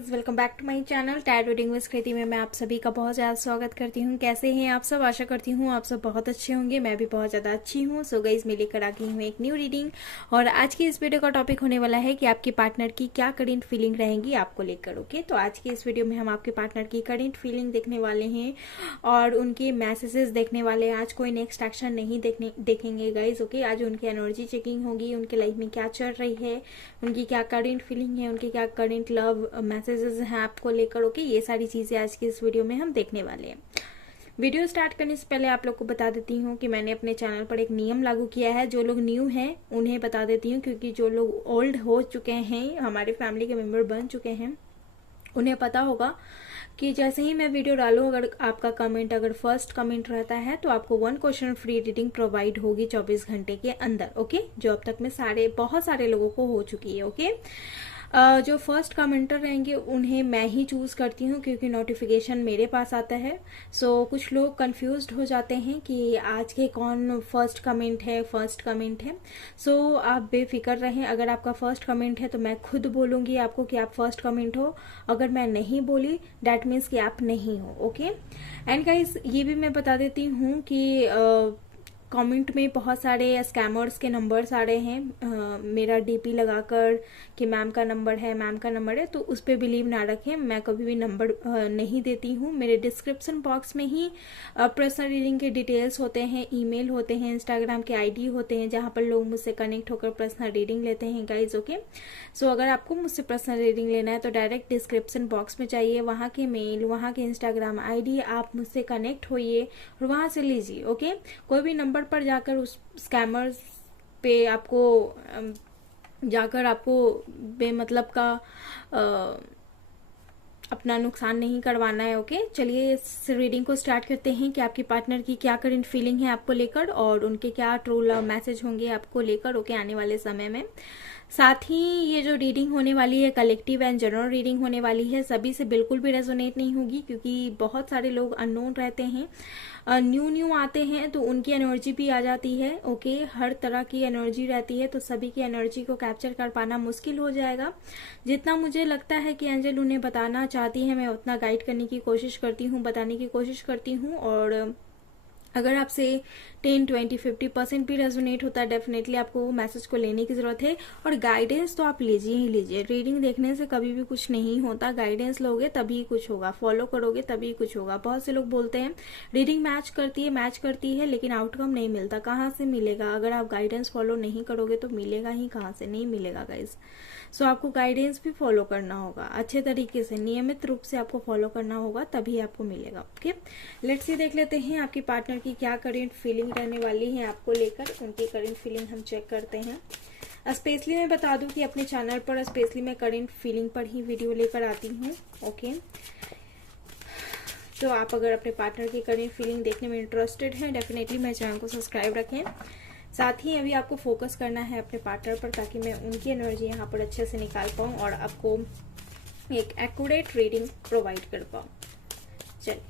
Guys, welcome back to my channel tarot reading with Kriti में मैं आप सभी का बहुत ज़्यादा स्वागत करती हूँ। कैसे हैं आप सब? आशा करती हूँ आप सब बहुत अच्छे होंगे। मैं भी बहुत ज़्यादा अच्छी हूँ। सो गाइस, मैं लेकर आ गई हूँ एक न्यू रीडिंग और आज की इस वीडियो का टॉपिक होने वाला है कि आपके पार्टनर की क्या करेंट फीलिंग रहेंगी आपको लेकर। ओके, तो आज की इस वीडियो में हम आपके पार्टनर की करेंट फीलिंग देखने वाले हैं और उनके मैसेजेस देखने वाले हैं। आज कोई नेक्स्ट एक्शन नहीं देखेंगे गाइज। ओके, आज उनकी एनर्जी चेकिंग होगी, उनके लाइफ में क्या चल रही है, उनकी क्या करेंट फीलिंग है, उनके क्या करेंट लव मैसेजेस हैं आपको लेकर। ओके, ये सारी चीजें आज की इस वीडियो में हम देखने वाले हैं। वीडियो स्टार्ट करने से पहले आप लोग को बता देती हूँ कि मैंने अपने चैनल पर एक नियम लागू किया है। जो लोग न्यू हैं उन्हें बता देती हूँ, क्योंकि जो लोग ओल्ड हो चुके हैं, हमारे फैमिली के मेंबर बन चुके हैं, उन्हें पता होगा कि जैसे ही मैं वीडियो डालूं, अगर आपका कमेंट अगर फर्स्ट कमेंट रहता है तो आपको 1 क्वेश्चन फ्री रीडिंग प्रोवाइड होगी 24 घंटे के अंदर। ओके, जो अब तक में बहुत सारे लोगों को हो चुकी है। ओके, जो फर्स्ट कमेंटर रहेंगे उन्हें मैं ही चूज करती हूँ, क्योंकि नोटिफिकेशन मेरे पास आता है। सो कुछ लोग कंफ्यूज्ड हो जाते हैं कि आज के कौन फर्स्ट कमेंट है। सो आप बेफिक्र रहें। अगर आपका फर्स्ट कमेंट है तो मैं खुद बोलूंगी आपको कि आप फर्स्ट कमेंट हो। अगर मैं नहीं बोली दैट मीन्स कि आप नहीं हो। ओके, एंड गाइस, ये भी मैं बता देती हूँ कि कमेंट में बहुत सारे स्कैमर्स के नंबर्स आ रहे हैं मेरा डीपी लगाकर कि मैम का नंबर है, तो उस पर बिलीव ना रखें। मैं कभी भी नंबर नहीं देती हूँ। मेरे डिस्क्रिप्शन बॉक्स में ही पर्सनल रीडिंग के डिटेल्स होते हैं, ईमेल होते हैं, इंस्टाग्राम के आईडी होते हैं, जहाँ पर लोग मुझसे कनेक्ट होकर पर्सनल रीडिंग लेते हैं गाइज। ओके, सो अगर आपको मुझसे पर्सनल रीडिंग लेना है तो डायरेक्ट डिस्क्रिप्शन बॉक्स में चाहिए, वहाँ के मेल, वहाँ के इंस्टाग्राम आईडी, आप मुझसे कनेक्ट होइए और वहाँ से लीजिए। ओके, कोई भी नंबर पर जाकर उस स्कैमर्स पे आपको बेमतलब का अपना नुकसान नहीं करवाना है। ओके, चलिए इस रीडिंग को स्टार्ट करते हैं कि आपकी पार्टनर की क्या करंट फीलिंग है आपको लेकर और उनके क्या ट्रू लव मैसेज होंगे आपको लेकर। ओके, आने वाले समय में। साथ ही ये जो रीडिंग होने वाली है कलेक्टिव एंड जनरल रीडिंग होने वाली है, सभी से बिल्कुल भी रेजोनेट नहीं होगी, क्योंकि बहुत सारे लोग अननोन रहते हैं, न्यू आते हैं, तो उनकी एनर्जी भी आ जाती है। ओके, हर तरह की एनर्जी रहती है, तो सभी की एनर्जी को कैप्चर कर पाना मुश्किल हो जाएगा। जितना मुझे लगता है कि एंजल उन्हें बताना चाहती है, मैं उतना गाइड करने की कोशिश करती हूँ, बताने की कोशिश करती हूँ। और अगर आपसे 10, 20, 50% भी रेजोनेट होता है, डेफिनेटली आपको वो मैसेज को लेने की जरूरत है। और गाइडेंस तो आप लीजिए ही लीजिए। रीडिंग देखने से कभी भी कुछ नहीं होता, गाइडेंस लोगे तभी कुछ होगा, फॉलो करोगे तभी कुछ होगा। बहुत से लोग बोलते हैं रीडिंग मैच करती है लेकिन आउटकम नहीं मिलता। कहाँ से मिलेगा? अगर आप गाइडेंस फॉलो नहीं करोगे तो मिलेगा ही कहाँ से? नहीं मिलेगा गाइज। सो आपको गाइडेंस भी फॉलो करना होगा, अच्छे तरीके से नियमित रूप से आपको फॉलो करना होगा, तभी आपको मिलेगा। ओके, लेट्स सी देख लेते हैं आपकी पार्टनर की क्या करेंट फीलिंग रहने वाली है आपको लेकर। उनकी करेंट फीलिंग हम चेक करते हैं। स्पेशली मैं बता दूं कि अपने चैनल पर स्पेशली मैं करेंट फीलिंग पर ही वीडियो लेकर आती हूँ। ओके, तो आप अगर अपने पार्टनर की करेंट फीलिंग देखने में इंटरेस्टेड हैं, डेफिनेटली मेरे चैनल को सब्सक्राइब रखें। साथ ही अभी आपको फोकस करना है अपने पार्टनर पर, ताकि मैं उनकी एनर्जी यहाँ पर अच्छे से निकाल पाऊँ और आपको एक एक्यूरेट रीडिंग प्रोवाइड कर पाऊँ। चलिए,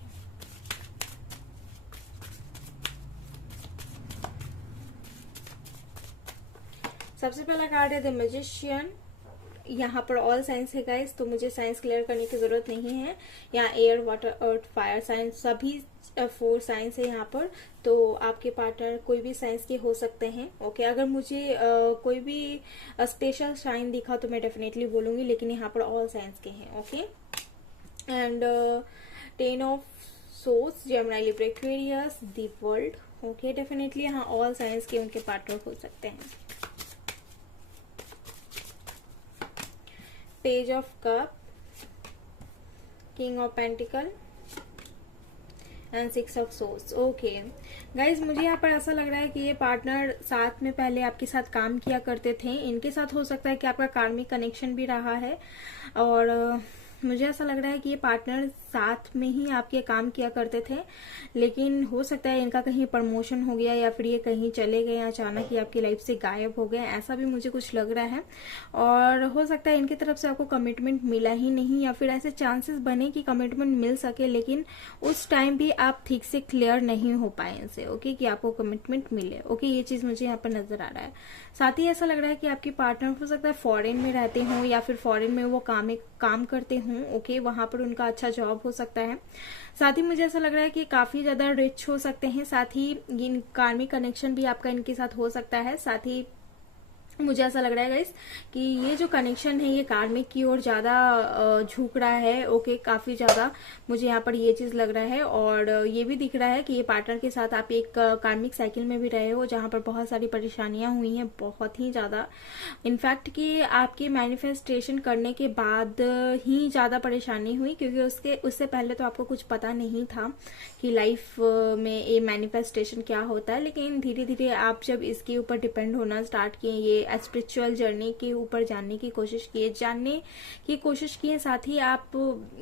सबसे पहला कार्ड है द मैजिशियन। यहाँ पर ऑल साइंस है गाइस, तो मुझे साइंस क्लियर करने की जरूरत नहीं है। यहाँ एयर, वाटर, अर्थ, फायर साइंस, सभी 4 साइंस है यहाँ पर। तो आपके पार्टनर कोई भी साइंस के हो सकते हैं। ओके, अगर मुझे कोई भी स्पेशल साइन दिखा तो मैं डेफिनेटली बोलूंगी, लेकिन यहाँ पर ऑल साइंस के हैं। Okay, and 10 of source, Gemini, Libra, Aquarius, the world. Okay, definitely यहाँ ऑल साइंस के उनके पार्टनर हो सकते हैं। Page of cup, king of pentacle and 6 of source. Okay guys, मुझे यहाँ पर ऐसा लग रहा है कि ये पार्टनर साथ में पहले आपके साथ काम किया करते थे। इनके साथ हो सकता है कि आपका कार्मिक कनेक्शन भी रहा है, और मुझे ऐसा लग रहा है कि ये पार्टनर साथ में ही आपके काम किया करते थे, लेकिन हो सकता है इनका कहीं प्रमोशन हो गया या फिर ये कहीं चले गए, अचानक ही आपकी लाइफ से गायब हो गए, ऐसा भी मुझे कुछ लग रहा है। और हो सकता है इनकी तरफ से आपको कमिटमेंट मिला ही नहीं, या फिर ऐसे चांसेस बने कि कमिटमेंट मिल सके, लेकिन उस टाइम भी आप ठीक से क्लियर नहीं हो पाए इनसे, ओके, कि आपको कमिटमेंट मिले, ओके। ये चीज मुझे यहाँ पर नजर आ रहा है। साथ ही ऐसा लग रहा है कि आपके पार्टनर हो सकता है फॉरेन में रहते हों, या फिर फॉरेन में वो काम करते हों, ओके, वहां पर उनका अच्छा जॉब हो सकता है। साथ ही मुझे ऐसा लग रहा है कि काफी ज्यादा रिच हो सकते हैं। साथ ही ये कार्मिक कनेक्शन भी आपका इनके साथ हो सकता है। साथ ही मुझे ऐसा लग रहा है गाइस कि ये जो कनेक्शन है ये कार्मिक की ओर ज्यादा झुक रहा है, ओके, काफी ज्यादा मुझे यहाँ पर ये चीज लग रहा है। और ये भी दिख रहा है कि ये पार्टनर के साथ आप एक कार्मिक साइकिल में भी रहे हो, जहां पर बहुत सारी परेशानियां हुई हैं, बहुत ही ज्यादा। इनफैक्ट कि आपके मैनिफेस्टेशन करने के बाद ही ज्यादा परेशानी हुई, क्योंकि उससे पहले तो आपको कुछ पता नहीं था कि लाइफ में ये मैनिफेस्टेशन क्या होता है। लेकिन धीरे धीरे आप जब इसके ऊपर डिपेंड होना स्टार्ट किए, ये स्पिरिचुअल जर्नी के ऊपर जानने की कोशिश किए, साथ ही आप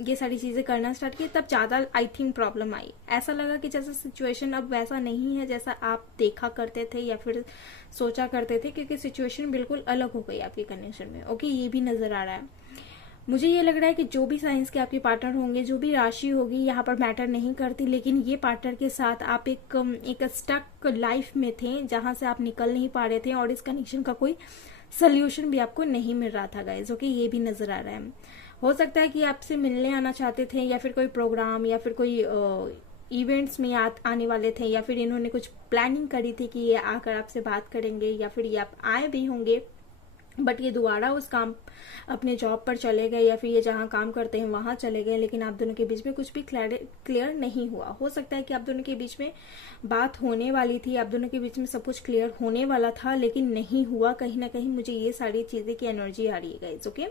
ये सारी चीजें करना स्टार्ट किए, तब ज्यादा आई थिंक प्रॉब्लम आई। ऐसा लगा कि जैसा सिचुएशन अब वैसा नहीं है जैसा आप देखा करते थे या फिर सोचा करते थे, क्योंकि सिचुएशन बिल्कुल अलग हो गई आपके कनेक्शन में, ओके। ये भी नजर आ रहा है। मुझे ये लग रहा है कि जो भी साइंस के आपके पार्टनर होंगे, जो भी राशि होगी, यहाँ पर मैटर नहीं करती, लेकिन ये पार्टनर के साथ आप एक स्टक लाइफ में थे, जहां से आप निकल नहीं पा रहे थे, और इस कनेक्शन का कोई सोल्यूशन भी आपको नहीं मिल रहा था गाइज, ओके। ये भी नजर आ रहा है। हो सकता है कि आपसे मिलने आना चाहते थे, या फिर कोई प्रोग्राम या फिर कोई इवेंट्स में आने वाले थे, या फिर इन्होंने कुछ प्लानिंग करी थी कि ये आकर आपसे बात करेंगे, या फिर ये आप आए भी होंगे, बट ये दोबारा उस काम अपने जॉब पर चले गए, या फिर ये जहां काम करते हैं वहां चले गए, लेकिन आप दोनों के बीच में कुछ भी क्लियर नहीं हुआ। हो सकता है कि आप दोनों के बीच में बात होने वाली थी, आप दोनों के बीच में सब कुछ क्लियर होने वाला था, लेकिन नहीं हुआ। कहीं ना कहीं मुझे ये सारी चीजें की एनर्जी आ रही है guys, okay.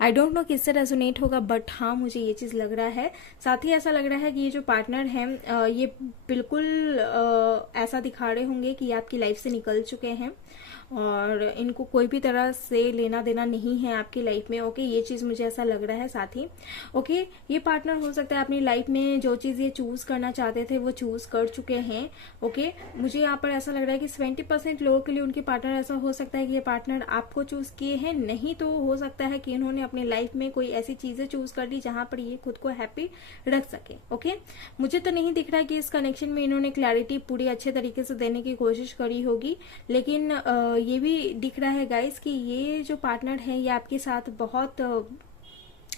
I don't know किससे रेजोनेट होगा, बट हाँ मुझे ये चीज लग रहा है। साथ ही ऐसा लग रहा है कि ये जो पार्टनर है ये बिल्कुल ऐसा दिखा रहे होंगे कि आपकी लाइफ से निकल चुके हैं, और इनको कोई भी तरह से लेना देना नहीं है आपकी लाइफ में, ओके। ये चीज मुझे ऐसा लग रहा है। साथ ही ओके, ये पार्टनर हो सकता है अपनी लाइफ में जो चीज ये चूज करना चाहते थे वो चूज कर चुके हैं, ओके। मुझे यहाँ पर ऐसा लग रहा है कि 70% लोगों के लिए उनके पार्टनर, ऐसा हो सकता है कि ये पार्टनर आपको चूज किए हैं, नहीं तो हो सकता है कि इन्होंने अपनी लाइफ में कोई ऐसी चीजें चूज कर ली जहां पर ये खुद को हैप्पी रख सके, ओके। मुझे तो नहीं दिख रहा है कि इस कनेक्शन में इन्होंने क्लैरिटी पूरी अच्छे तरीके से देने की कोशिश करी होगी, लेकिन ये भी दिख रहा है गाइस कि ये जो पार्टनर है ये आपके साथ बहुत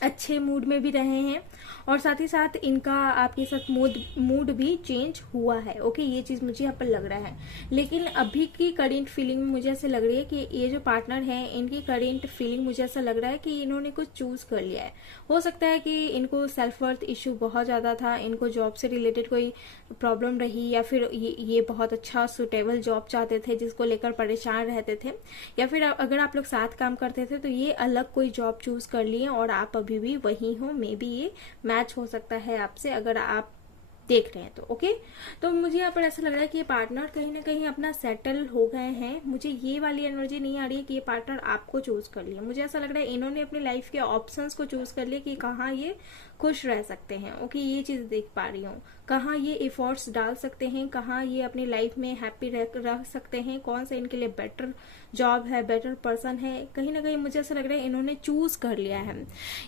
अच्छे मूड में भी रहे हैं, और साथ ही साथ इनका आपके साथ मूड भी चेंज हुआ है, ओके। ये चीज मुझे यहाँ पर लग रहा है। लेकिन अभी की करेंट फीलिंग मुझे ऐसे लग रही है कि ये जो पार्टनर है इनकी करेंट फीलिंग मुझे ऐसा लग रहा है कि इन्होंने कुछ चूज कर लिया है। हो सकता है कि इनको सेल्फ वर्थ इश्यू बहुत ज्यादा था, इनको जॉब से रिलेटेड कोई प्रॉब्लम रही, या फिर ये बहुत अच्छा सुटेबल जॉब चाहते थे जिसको लेकर परेशान रहते थे, या फिर अगर आप लोग साथ काम करते थे तो ये अलग कोई जॉब चूज कर लिए और आप अभी भी वही हो। मे बी ये मैच हो सकता है आपसे अगर आप देख रहे हैं तो, ओके। तो मुझे यहाँ पर ऐसा लग रहा है कि ये पार्टनर कहीं ना कहीं अपना सेटल हो गए हैं। मुझे ये वाली एनर्जी नहीं आ रही है कि ये पार्टनर आपको चूज कर लिया। मुझे ऐसा लग रहा है इन्होंने अपनी लाइफ के ऑप्शंस को चूज कर लिया कि कहाँ ये खुश रह सकते हैं, ओके। ये चीज देख पा रही हूँ, कहाँ ये एफर्ट्स डाल सकते हैं, कहाँ ये अपनी लाइफ में हैप्पी रह सकते हैं, कौन सा इनके लिए बेटर जॉब है, बेटर पर्सन है। कहीं ना कहीं मुझे ऐसा लग रहा है इन्होंने चूज कर लिया है।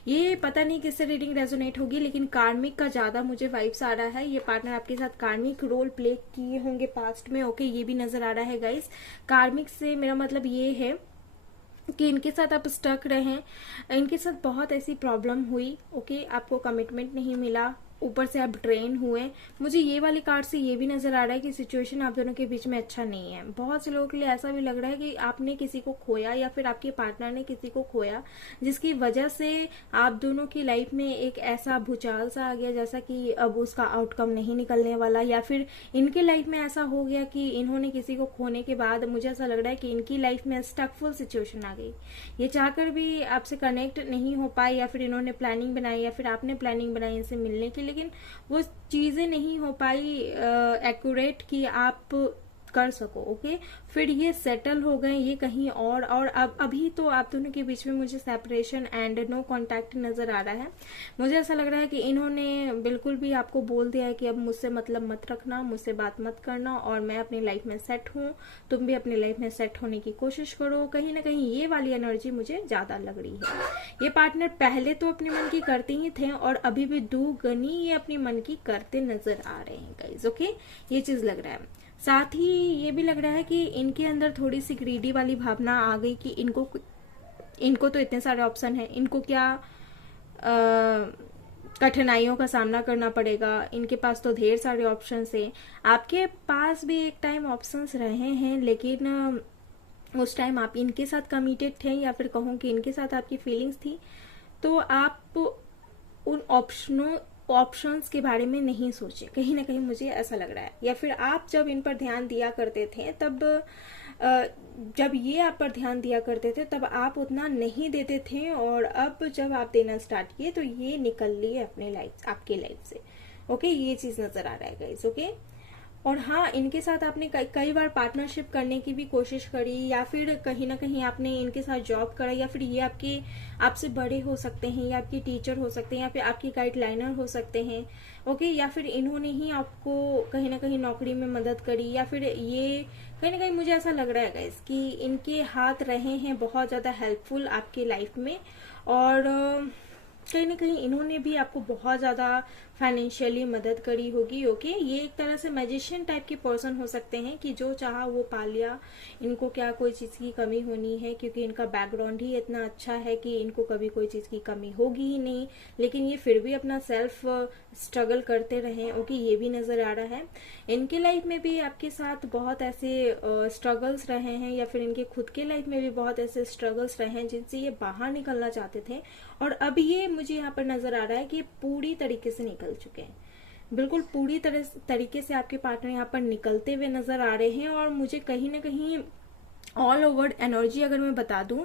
ये पता नहीं किससे रीडिंग रेजोनेट होगी, लेकिन कार्मिक का ज्यादा मुझे वाइब्स आ रहा है। ये पार्टनर आपके साथ कार्मिक रोल प्ले किए होंगे पास्ट में, ओके। ये भी नजर आ रहा है गाइस। कार्मिक से मेरा मतलब ये है कि इनके साथ आप स्टक रहे, इनके साथ बहुत ऐसी प्रॉब्लम हुई, ओके। आपको कमिटमेंट नहीं मिला, ऊपर से आप ड्रेन हुए। मुझे ये वाली कार्ड से ये भी नजर आ रहा है कि सिचुएशन आप दोनों के बीच में अच्छा नहीं है। बहुत से लोगों के लिए ऐसा भी लग रहा है कि आपने किसी को खोया, या फिर आपके पार्टनर ने किसी को खोया, जिसकी वजह से आप दोनों की लाइफ में एक ऐसा भूचाल सा आ गया जैसा कि अब उसका आउटकम नहीं निकलने वाला, या फिर इनके लाइफ में ऐसा हो गया कि इन्होंने किसी को खोने के बाद मुझे ऐसा लग रहा है कि इनकी लाइफ में स्टकफुल सिचुएशन आ गई। ये चाहकर भी आपसे कनेक्ट नहीं हो पाए, या फिर इन्होंने प्लानिंग बनाई, या फिर आपने प्लानिंग बनाई इनसे मिलने की, लेकिन वो चीजें नहीं हो पाई एक्यूरेट कि आप कर सको। ओके, फिर ये सेटल हो गए ये कहीं और अब अभी तो आप दोनों के बीच में मुझे सेपरेशन एंड नो कांटेक्ट नजर आ रहा है। मुझे ऐसा लग रहा है कि इन्होंने बिल्कुल भी आपको बोल दिया है कि अब मुझसे मतलब मत रखना, मुझसे बात मत करना, और मैं अपनी लाइफ में सेट हूँ, तुम भी अपनी लाइफ में सेट होने की कोशिश करो। कहीं ना कहीं ये वाली एनर्जी मुझे ज्यादा लग रही है। ये पार्टनर पहले तो अपने मन की करते ही थे और अभी भी दुगनी ये अपनी मन की करते नजर आ रहे हैं गाइज। ओके, ये चीज लग रहा है। साथ ही ये भी लग रहा है कि इनके अंदर थोड़ी सी ग्रीडी वाली भावना आ गई कि इनको तो इतने सारे ऑप्शन है, इनको क्या कठिनाइयों का सामना करना पड़ेगा, इनके पास तो ढेर सारे ऑप्शंस हैं। आपके पास भी एक टाइम ऑप्शंस रहे हैं, लेकिन उस टाइम आप इनके साथ कमिटेड थे, या फिर कहूँ कि इनके साथ आपकी फीलिंग्स थी, तो आप उन ऑप्शंस के बारे में नहीं सोचे, कहीं ना कहीं मुझे ऐसा लग रहा है। या फिर आप जब इन पर ध्यान दिया करते थे तब जब ये आप पर ध्यान दिया करते थे तब आप उतना नहीं देते थे, और अब जब आप देना स्टार्ट किए तो ये निकल लिए अपने लाइफ, आपके लाइफ से। ओके, ये चीज नजर आ रहा है गाइस। ओके, और हाँ, इनके साथ आपने कई बार पार्टनरशिप करने की भी कोशिश करी, या फिर कहीं ना कहीं आपने इनके साथ जॉब करा, या फिर ये आपसे बड़े हो सकते हैं, या आपके टीचर हो सकते हैं, या फिर आपके गाइडलाइनर हो सकते हैं। ओके, या फिर इन्होंने ही आपको कहीं ना कहीं नौकरी में मदद करी, या फिर ये कहीं ना कहीं मुझे ऐसा लग रहा है गाइस कि इनके हाथ रहे हैं बहुत ज्यादा हेल्पफुल आपके लाइफ में, और कहीं ना कहीं इन्होंने भी आपको बहुत ज्यादा फाइनेंशियली मदद करी होगी। ओके, ये एक तरह से मैजिशियन टाइप के पर्सन हो सकते हैं कि जो चाहा वो पा लिया, इनको क्या कोई चीज की कमी होनी है, क्योंकि इनका बैकग्राउंड ही इतना अच्छा है कि इनको कभी कोई चीज की कमी होगी ही नहीं, लेकिन ये फिर भी अपना सेल्फ स्ट्रगल करते रहे। ओके, ये भी नजर आ रहा है। इनके लाइफ में भी आपके साथ बहुत ऐसे स्ट्रगल्स रहे हैं, या फिर इनके खुद के लाइफ में भी बहुत ऐसे स्ट्रगल्स रहे हैं जिनसे ये बाहर निकलना चाहते थे, और अब ये मुझे यहाँ पर नजर आ रहा है कि पूरी तरीके से निकल चुके हैं। बिल्कुल पूरी तरीके से आपके पार्टनर यहाँ पर निकलते हुए नजर आ रहे हैं, और मुझे कहीं ना कहीं ऑल ओवर एनर्जी अगर मैं बता दूं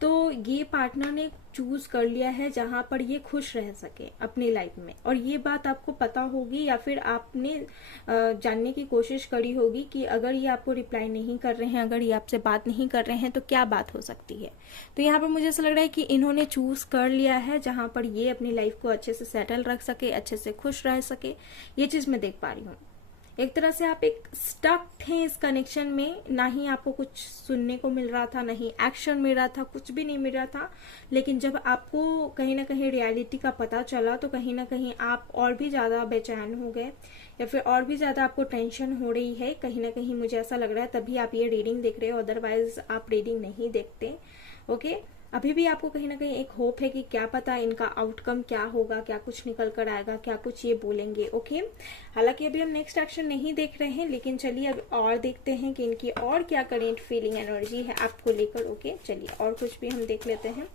तो ये पार्टनर ने चूज कर लिया है जहां पर ये खुश रह सके अपनी लाइफ में, और ये बात आपको पता होगी, या फिर आपने जानने की कोशिश करी होगी कि अगर ये आपको रिप्लाई नहीं कर रहे हैं, अगर ये आपसे बात नहीं कर रहे हैं, तो क्या बात हो सकती है। तो यहाँ पर मुझे ऐसा लग रहा है कि इन्होंने चूज कर लिया है जहां पर ये अपनी लाइफ को अच्छे से सेटल रख सके, अच्छे से खुश रह सके। ये चीज मैं देख पा रही हूँ। एक तरह से आप एक स्टक थे इस कनेक्शन में, ना ही आपको कुछ सुनने को मिल रहा था, ना ही एक्शन मिल रहा था, कुछ भी नहीं मिल रहा था। लेकिन जब आपको कहीं ना कहीं रियलिटी का पता चला तो कहीं ना कहीं आप और भी ज्यादा बेचैन हो गए, या फिर और भी ज्यादा आपको टेंशन हो रही है। कहीं ना कहीं मुझे ऐसा लग रहा है तभी आप ये रीडिंग देख रहे हो, अदरवाइज आप रीडिंग नहीं देखते। ओके, अभी भी आपको कहीं ना कहीं एक होप है कि क्या पता इनका आउटकम क्या होगा, क्या कुछ निकल कर आएगा, क्या कुछ ये बोलेंगे। ओके, हालांकि अभी हम नेक्स्ट एक्शन नहीं देख रहे हैं, लेकिन चलिए अब और देखते हैं कि इनकी और क्या करेंट फीलिंग एनर्जी है आपको लेकर। ओके, चलिए और कुछ भी हम देख लेते हैं।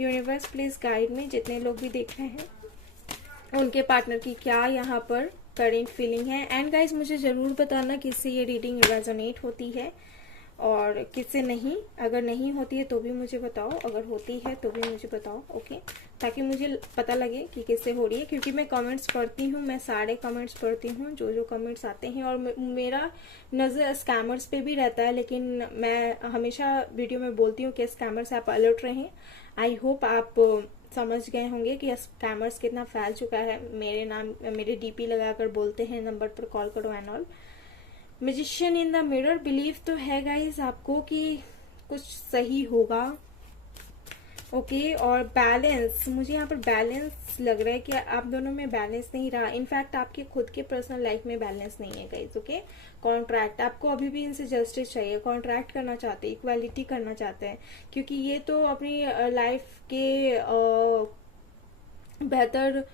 यूनिवर्स प्लीज गाइड में, जितने लोग भी देख रहे हैं उनके पार्टनर की क्या यहाँ पर करेंट फीलिंग है। एंड गाइज मुझे जरूर बताना किससे ये रीडिंग रेजोनेट होती है और किससे नहीं। अगर नहीं होती है तो भी मुझे बताओ, अगर होती है तो भी मुझे बताओ। ओके, ताकि मुझे पता लगे कि किससे हो रही है, क्योंकि मैं कमेंट्स पढ़ती हूँ, मैं सारे कमेंट्स पढ़ती हूँ जो कमेंट्स आते हैं, और मेरा नजर स्कैमर्स पे भी रहता है, लेकिन मैं हमेशा वीडियो में बोलती हूँ कि स्कैमर्स आप अलर्ट रहें। आई होप आप समझ गए होंगे कि स्कैमर्स कितना फैल चुका है। मेरे डीपी लगाकर बोलते हैं नंबर पर कॉल करो and all. Magician in the mirror, believe तो है गाइज आपको कि कुछ सही होगा। ओके, और बैलेंस, मुझे यहाँ पर बैलेंस लग रहा है कि आप दोनों में बैलेंस नहीं रहा। इनफैक्ट आपके खुद के पर्सनल लाइफ में बैलेंस नहीं है गाइज। ओके, कॉन्ट्रैक्ट, आपको अभी भी इनसे जस्टिस चाहिए, कॉन्ट्रैक्ट करना चाहते हैं, इक्वालिटी करना चाहते हैं, क्योंकि ये तो अपनी लाइफ के बेहतर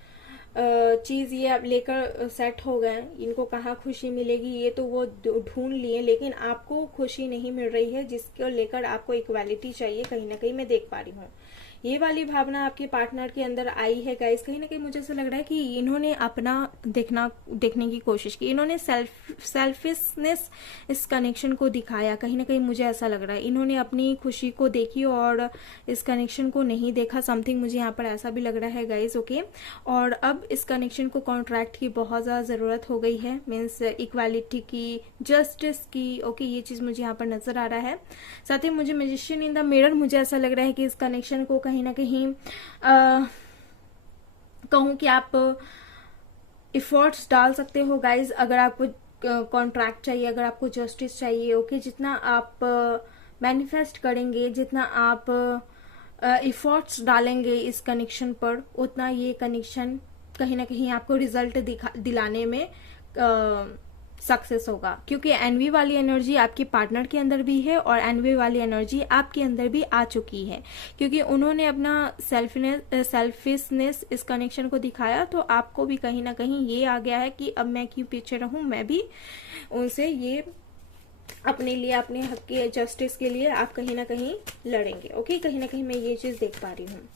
चीज ये अब लेकर सेट हो गए। इनको कहाँ खुशी मिलेगी ये तो वो ढूंढ लिए, लेकिन आपको खुशी नहीं मिल रही है, जिसको लेकर आपको इक्वालिटी चाहिए। कहीं ना कहीं मैं देख पा रही हूँ ये वाली भावना आपके पार्टनर के अंदर आई है गाइस। कहीं ना कहीं मुझे ऐसा लग रहा है कि इन्होंने अपना देखने की कोशिश की, इन्होंने सेल्फिशनेस इस कनेक्शन को दिखाया। कहीं ना कहीं मुझे ऐसा लग रहा है इन्होंने अपनी खुशी को देखी और इस कनेक्शन को नहीं देखा। समथिंग मुझे यहाँ पर ऐसा भी लग रहा है गाइस। ओके, और अब इस कनेक्शन को कॉन्ट्रैक्ट की बहुत ज्यादा जरूरत हो गई है, मीन्स इक्वालिटी की, जस्टिस की। ओके, ये चीज मुझे यहाँ पर नजर आ रहा है। साथ ही मुझे मैजिशियन इन द मिरर, मुझे ऐसा लग रहा है कि इस कनेक्शन को कहीं ना कहीं कहूं कि आप इफर्ट्स डाल सकते हो गाइज। अगर आपको कॉन्ट्रैक्ट चाहिए, अगर आपको जस्टिस चाहिए, ओके, जितना आप मैनिफेस्ट करेंगे, जितना आप इफर्ट्स डालेंगे इस कनेक्शन पर, उतना ये कनेक्शन कहीं ना कहीं आपको रिजल्ट दिलाने में सक्सेस होगा। क्योंकि एनवी वाली एनर्जी आपके पार्टनर के अंदर भी है और एनवी वाली एनर्जी आपके अंदर भी आ चुकी है, क्योंकि उन्होंने अपना सेल्फिशनेस इस कनेक्शन को दिखाया। तो आपको भी कहीं ना कहीं ये आ गया है कि अब मैं क्यों पीछे रहूं, मैं भी उनसे ये अपने लिए, अपने हक के जस्टिस के लिए आप कहीं ना कहीं लड़ेंगे। ओके, कहीं ना कहीं मैं ये चीज देख पा रही हूँ।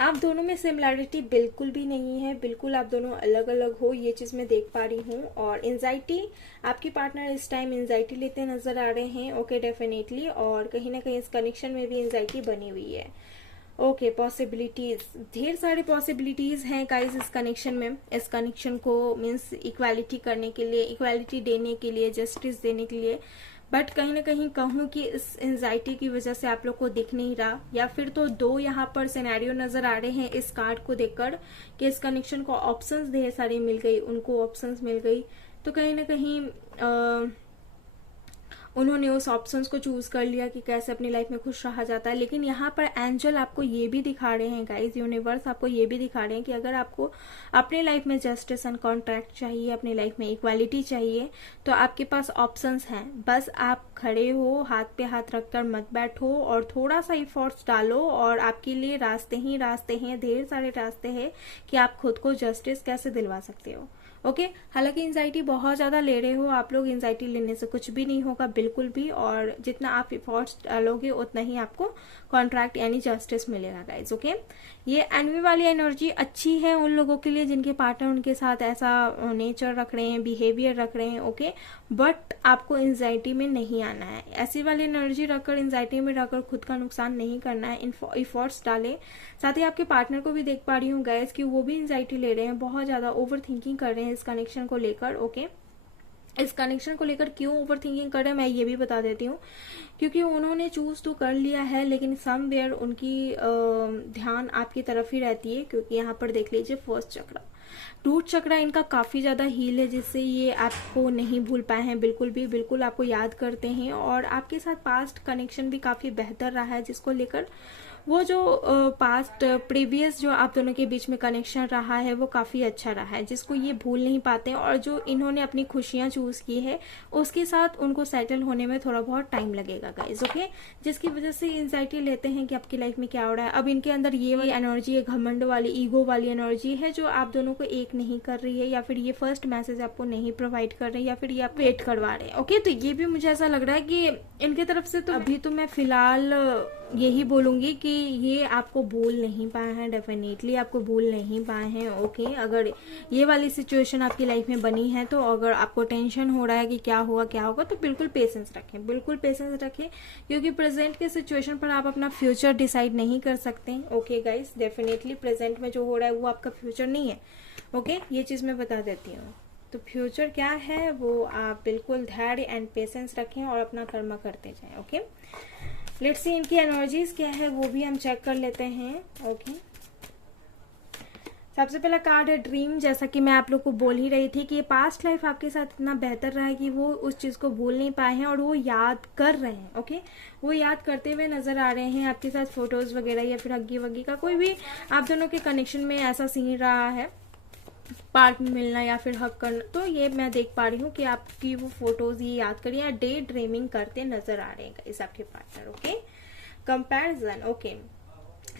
आप दोनों में सिमिलैरिटी बिल्कुल भी नहीं है, बिल्कुल आप दोनों अलग अलग हो, ये चीज मैं देख पा रही हूँ। और एंजाइटी, आपके पार्टनर इस टाइम एंजाइटी लेते नजर आ रहे हैं। Okay, definitely. और कहीं ना कहीं इस कनेक्शन में भी एंजाइटी बनी हुई है। ओके, पॉसिबिलिटीज, ढेर सारे पॉसिबिलिटीज हैं गाइस इस कनेक्शन में। इस कनेक्शन को मीन्स इक्वालिटी करने के लिए, इक्वालिटी देने के लिए, जस्टिस देने के लिए। बट कहीं ना कहीं कहूँ कि इस एंजाइटी की वजह से आप लोग को दिख नहीं रहा, या फिर तो दो यहाँ पर सिनेरियो नजर आ रहे हैं इस कार्ड को देखकर कि इस कनेक्शन को ऑप्शंस ढेर सारी मिल गई, उनको ऑप्शंस मिल गई। तो कहीं ना कहीं उन्होंने उस ऑप्शंस को चूज कर लिया कि कैसे अपनी लाइफ में खुश रहा जाता है। लेकिन यहाँ पर एंजल आपको ये भी दिखा रहे हैं गाइस, यूनिवर्स आपको ये भी दिखा रहे हैं कि अगर आपको अपने लाइफ में जस्टिस एंड कॉन्ट्रैक्ट चाहिए, अपनी लाइफ में इक्वालिटी चाहिए, तो आपके पास ऑप्शंस हैं। बस आप खड़े हो, हाथ पे हाथ रखकर मत बैठो और थोड़ा सा इफोर्ट्स डालो, और आपके लिए रास्ते ही रास्ते हैं, ढेर सारे रास्ते हैं कि आप खुद को जस्टिस कैसे दिलवा सकते हो। ओके, हालांकि एंजाइटी बहुत ज्यादा ले रहे हो आप लोग, एंजाइटी लेने से कुछ भी नहीं होगा बिल्कुल भी, और जितना आप इफोर्ट्स डालोगे उतना ही आपको कॉन्ट्रैक्ट यानी जस्टिस मिलेगा गाइज। ओके, ये एनवी वाली एनर्जी अच्छी है उन लोगों के लिए जिनके पार्टनर उनके साथ ऐसा नेचर रख रहे हैं, बिहेवियर रख रहे हैं। ओके, बट आपको एंजाइटी में नहीं आना है, ऐसी वाली एनर्जी रखकर, एंजाइटी में रखकर खुद का नुकसान नहीं करना है, इफोर्ट्स डाले। साथ ही आपके पार्टनर को भी देख पा रही हूँ गाइज कि वो भी एंजाइटी ले रहे हैं, बहुत ज्यादा ओवर थिंकिंग कर रहे हैं इस कनेक्शन को लेकर। ओके, इस कनेक्शन को लेकर क्यों ओवर थिंकिंग कर रहे हैं मैं ये भी बता देती हूँ। क्योंकि उन्होंने चूज तो कर लिया है, लेकिन समवेयर उनकी ध्यान आपकी तरफ ही रहती है। क्योंकि यहाँ पर देख लीजिए फर्स्ट चक्र, रूट चक्र इनका काफी ज्यादा हील है, जिससे ये आपको नहीं भूल पाए हैं बिल्कुल भी, बिल्कुल आपको याद करते हैं। और आपके साथ पास्ट कनेक्शन भी काफी बेहतर रहा है, जिसको लेकर वो जो पास्ट प्रीवियस जो आप दोनों के बीच में कनेक्शन रहा है वो काफी अच्छा रहा है, जिसको ये भूल नहीं पाते। और जो इन्होंने अपनी खुशियां चूज की है उसके साथ उनको सेटल होने में थोड़ा बहुत टाइम लगेगा गाइज। ओके, जिसकी वजह से एंजाइटी लेते हैं कि आपकी लाइफ में क्या हो रहा है। अब इनके अंदर ये वाली एनर्जी है, घमंड वाली, ईगो वाली एनर्जी है, जो आप दोनों को एक नहीं कर रही है, या फिर ये फर्स्ट मैसेज आपको नहीं प्रोवाइड कर रहे, या फिर ये आप वेट करवा रहे हैं। ओके, तो ये भी मुझे ऐसा लग रहा है कि इनके तरफ से तो अभी तो मैं फिलहाल यही बोलूंगी कि ये आपको भूल नहीं पाए हैं, डेफिनेटली आपको भूल नहीं पाए हैं। ओके, अगर ये वाली सिचुएशन आपकी लाइफ में बनी है, तो अगर आपको टेंशन हो रहा है कि क्या होगा, तो बिल्कुल पेशेंस रखें, बिल्कुल पेशेंस रखें, क्योंकि प्रेजेंट के सिचुएशन पर आप अपना फ्यूचर डिसाइड नहीं कर सकते। ओके गाइस, डेफिनेटली प्रेजेंट में जो हो रहा है वो आपका फ्यूचर नहीं है। ओके, ये चीज मैं बता देती हूँ। तो फ्यूचर क्या है वो आप बिल्कुल धैर्य एंड पेशेंस रखें और अपना कर्म करते जाएं। ओके, लेट्स सी इनकी एनर्जीज क्या है वो भी हम चेक कर लेते हैं। ओके, सबसे पहला कार्ड है ड्रीम। जैसा कि मैं आप लोग को बोल ही रही थी कि ये पास्ट लाइफ आपके साथ इतना बेहतर रहा है कि वो उस चीज को भूल नहीं पाए हैं और वो याद कर रहे हैं। ओके, वो याद करते हुए नजर आ रहे हैं आपके साथ, फोटोज वगैरह या फिर हग्गी वग्गी का कोई भी आप दोनों के कनेक्शन में ऐसा सीन रहा है, पार्क में मिलना या फिर हक करना, तो ये मैं देख पा रही हूँ कि आपकी वो फोटोज ये याद करिए या डे ड्रीमिंग करते नजर आ रहे हैं इस आपके पार्टनर। Okay, comparison. ओके,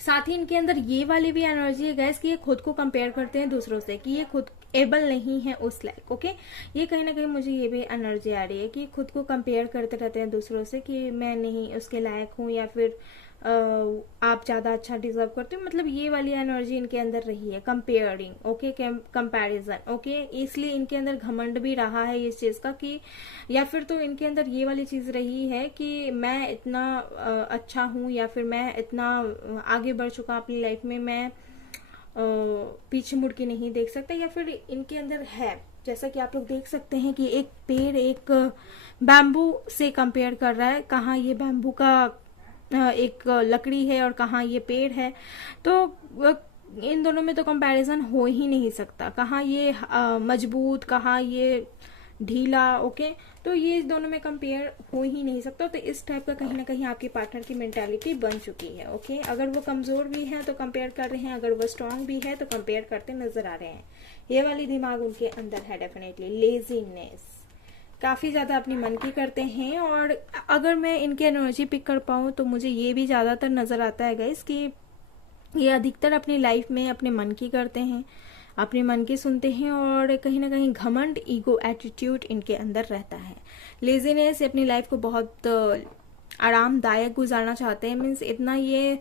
साथ ही इनके अंदर ये वाली भी एनर्जी है गैस कि ये खुद को कंपेयर करते हैं दूसरों से, कि ये खुद एबल नहीं है उस लायक। ओके, ये कहीं ना कहीं मुझे ये भी एनर्जी आ रही है कि खुद को कंपेयर करते रहते हैं दूसरों से कि मैं नहीं उसके लायक हूँ, या फिर आप ज़्यादा अच्छा डिजर्व करते हो, मतलब ये वाली एनर्जी इनके अंदर रही है, कंपेयरिंग, ओके, कंपैरिजन, ओके। इसलिए इनके अंदर घमंड भी रहा है इस चीज़ का कि, या फिर तो इनके अंदर ये वाली चीज़ रही है कि मैं इतना अच्छा हूँ, या फिर मैं इतना आगे बढ़ चुका अपनी लाइफ में, मैं पीछे मुड़ के नहीं देख सकता। या फिर इनके अंदर है, जैसा कि आप लोग देख सकते हैं कि एक पेड़ एक बैम्बू से कंपेयर कर रहा है, कहाँ ये बैम्बू का एक लकड़ी है और कहाँ ये पेड़ है। तो इन दोनों में तो कंपैरिजन हो ही नहीं सकता, कहाँ ये मजबूत, कहाँ ये ढीला, ओके। तो ये दोनों में कंपेयर हो ही नहीं सकता। तो इस टाइप का कहीं ना कहीं आपके पार्टनर की मेंटालिटी बन चुकी है, ओके। अगर वो कमजोर भी है तो कंपेयर कर रहे हैं, अगर वो स्ट्रांग भी है तो कंपेयर करते नजर आ रहे हैं। ये वाली दिमाग उनके अंदर है डेफिनेटली। लेजीनेस, काफी ज्यादा अपनी मन की करते हैं। और अगर मैं इनकी एनर्जी पिक कर पाऊँ तो मुझे ये भी ज्यादातर नजर आता है गाइस कि ये अधिकतर अपनी लाइफ में अपने मन की करते हैं, अपने मन की सुनते हैं, और कहीं ना कहीं घमंड, ईगो, एटीट्यूड इनके अंदर रहता है। लेजीनेस, अपनी लाइफ को बहुत आरामदायक गुजारना चाहते हैं, मीन्स इतना ये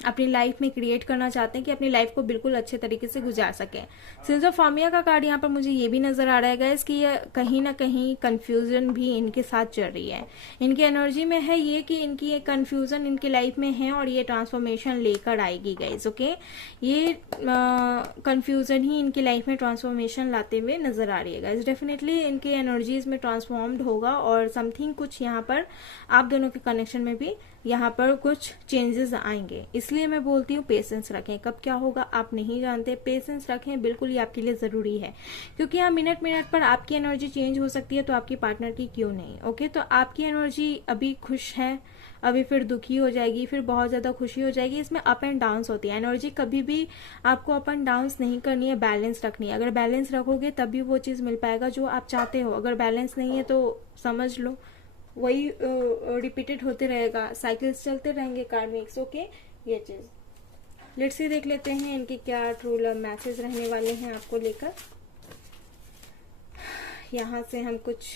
अपनी लाइफ में क्रिएट करना चाहते हैं कि अपनी लाइफ को बिल्कुल अच्छे तरीके से गुजार सकें। सिजोफार्मिया का कार्ड यहाँ पर मुझे ये भी नजर आ रहा है गाइस कि ये कहीं ना कहीं कंफ्यूजन भी इनके साथ चल रही है। इनकी एनर्जी में है ये कि इनकी ये कंफ्यूजन इनकी लाइफ में है और ये ट्रांसफॉर्मेशन लेकर आएगी गाइस, ओके। ये कंफ्यूजन ही इनकी लाइफ में ट्रांसफॉर्मेशन लाते हुए नजर आ रही है गाइस। डेफिनेटली इनके एनर्जीज में ट्रांसफॉर्म्ड होगा और समथिंग कुछ यहाँ पर आप दोनों के कनेक्शन में भी यहाँ पर कुछ चेंजेस आएंगे। इसलिए मैं बोलती हूँ पेशेंस रखें, कब क्या होगा आप नहीं जानते। पेशेंस रखें, बिल्कुल ये आपके लिए जरूरी है, क्योंकि यहाँ मिनट मिनट पर आपकी एनर्जी चेंज हो सकती है, तो आपकी पार्टनर की क्यों नहीं, ओके। तो आपकी एनर्जी अभी खुश है, अभी फिर दुखी हो जाएगी, फिर बहुत ज्यादा खुशी हो जाएगी। इसमें अप एंड डाउन्स होती है। एनर्जी कभी भी आपको अप एंड डाउन्स नहीं करनी है, बैलेंस रखनी है। अगर बैलेंस रखोगे तभी वो चीज मिल पाएगा जो आप चाहते हो। अगर बैलेंस नहीं है तो समझ लो वही रिपीटेड होते रहेगा, साइकिल्स चलते रहेंगे कार्मिक्स, ओके। ये चीज लेट्स सी देख लेते हैं इनके क्या ट्रू लव मैसेज रहने वाले हैं आपको लेकर। यहाँ से हम कुछ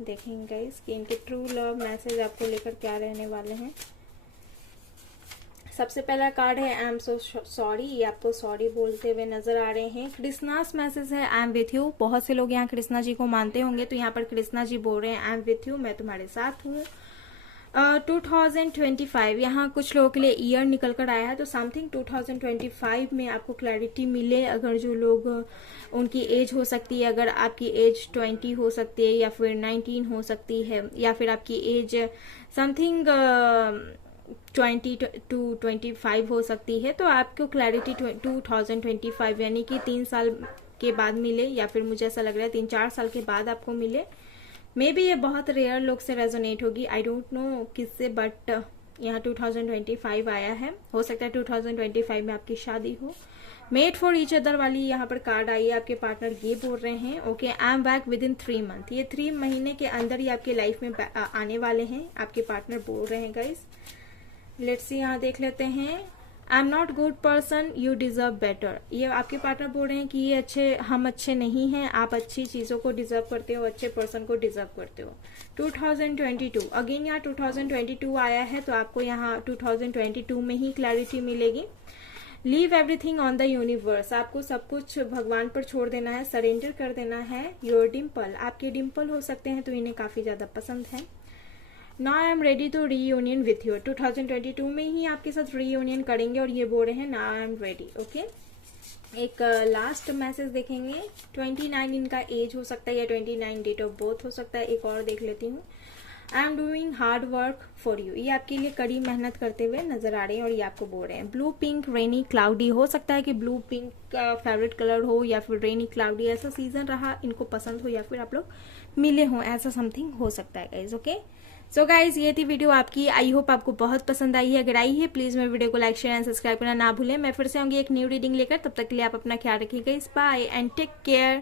देखेंगे गाइस कि इनके ट्रू लव मैसेज आपको लेकर क्या रहने वाले हैं। सबसे पहला कार्ड है आई एम सो सॉरी, ये आपको सॉरी बोलते हुए नजर आ रहे हैं। कृष्णास मैसेज है आई एम विथ यू। बहुत से लोग यहाँ कृष्णा जी को मानते होंगे, तो यहाँ पर कृष्णा जी बोल रहे हैं आई एम विथ यू, मैं तुम्हारे साथ हूँ। 2025 यहाँ कुछ लोगों के लिए ईयर निकल कर आया है, तो समथिंग 2025 में आपको क्लैरिटी मिले। अगर जो लोग उनकी एज हो सकती है, अगर आपकी एज 20 हो सकती है या फिर 19 हो सकती है, या फिर आपकी एज समथिंग 20 to 25 हो सकती है, तो आपको क्लैरिटी 2025 यानी कि 3 साल के बाद मिले, या फिर मुझे ऐसा लग रहा है 3-4 साल के बाद आपको मिले। मे बी ये बहुत रेयर लोग से रेजोनेट होगी, आई डोंट नो किससे, बट यहाँ 2025 आया है। हो सकता है 2025 में आपकी शादी हो। मेड फॉर ईच अदर वाली यहाँ पर कार्ड आई है। आपके पार्टनर ये बोल रहे हैं okay I am back with in 3 month. ये 3 महीने के अंदर ही आपकी लाइफ में आने वाले हैं, आपके पार्टनर बोल रहे हैं गाइस। लेट्स सी यहाँ देख लेते हैं। I am not good person, you deserve better. ये आपके पार्टनर बोल रहे हैं कि ये हम अच्छे नहीं हैं, आप अच्छी चीजों को डिजर्व करते हो, अच्छे पर्सन को डिजर्व करते हो। 2022 अगेन यहाँ 2022 आया है, तो आपको यहाँ 2022 में ही क्लैरिटी मिलेगी। Leave everything on the universe, आपको सब कुछ भगवान पर छोड़ देना है, सरेंडर कर देना है। योर डिम्पल, आपके डिम्पल हो सकते हैं तो इन्हें काफी ज्यादा पसंद है। Now I am ready to reunion with you. 2022 में ही आपके साथ रीयूनियन करेंगे और ये बोल रहे हैं now I am ready, okay. एक लास्ट मैसेज देखेंगे। 29 इनका एज हो सकता है या 29 डेट ऑफ बर्थ हो सकता है। एक और देख लेती हूँ। I am doing hard work for you, ये आपके लिए कड़ी मेहनत करते हुए नजर आ रहे हैं और ये आपको बोल रहे हैं। ब्लू पिंक रेनी क्लाउडी, हो सकता है कि ब्लू पिंक का फेवरेट कलर हो या फिर रेनी क्लाउडी, ऐसा सीजन रहा इनको पसंद हो या फिर आप लोग मिले हो, ऐसा समथिंग हो सकता है गाइज, ओके। सो गाइज ये थी वीडियो आपकी। आई होप आपको बहुत पसंद आई है। अगर आई है प्लीज मेरे वीडियो को लाइक शेयर एंड सब्सक्राइब करना ना भूलें। मैं फिर से आऊंगी एक न्यू रीडिंग लेकर, तब तक के लिए आप अपना ख्याल रखिएगा। Bye and take care.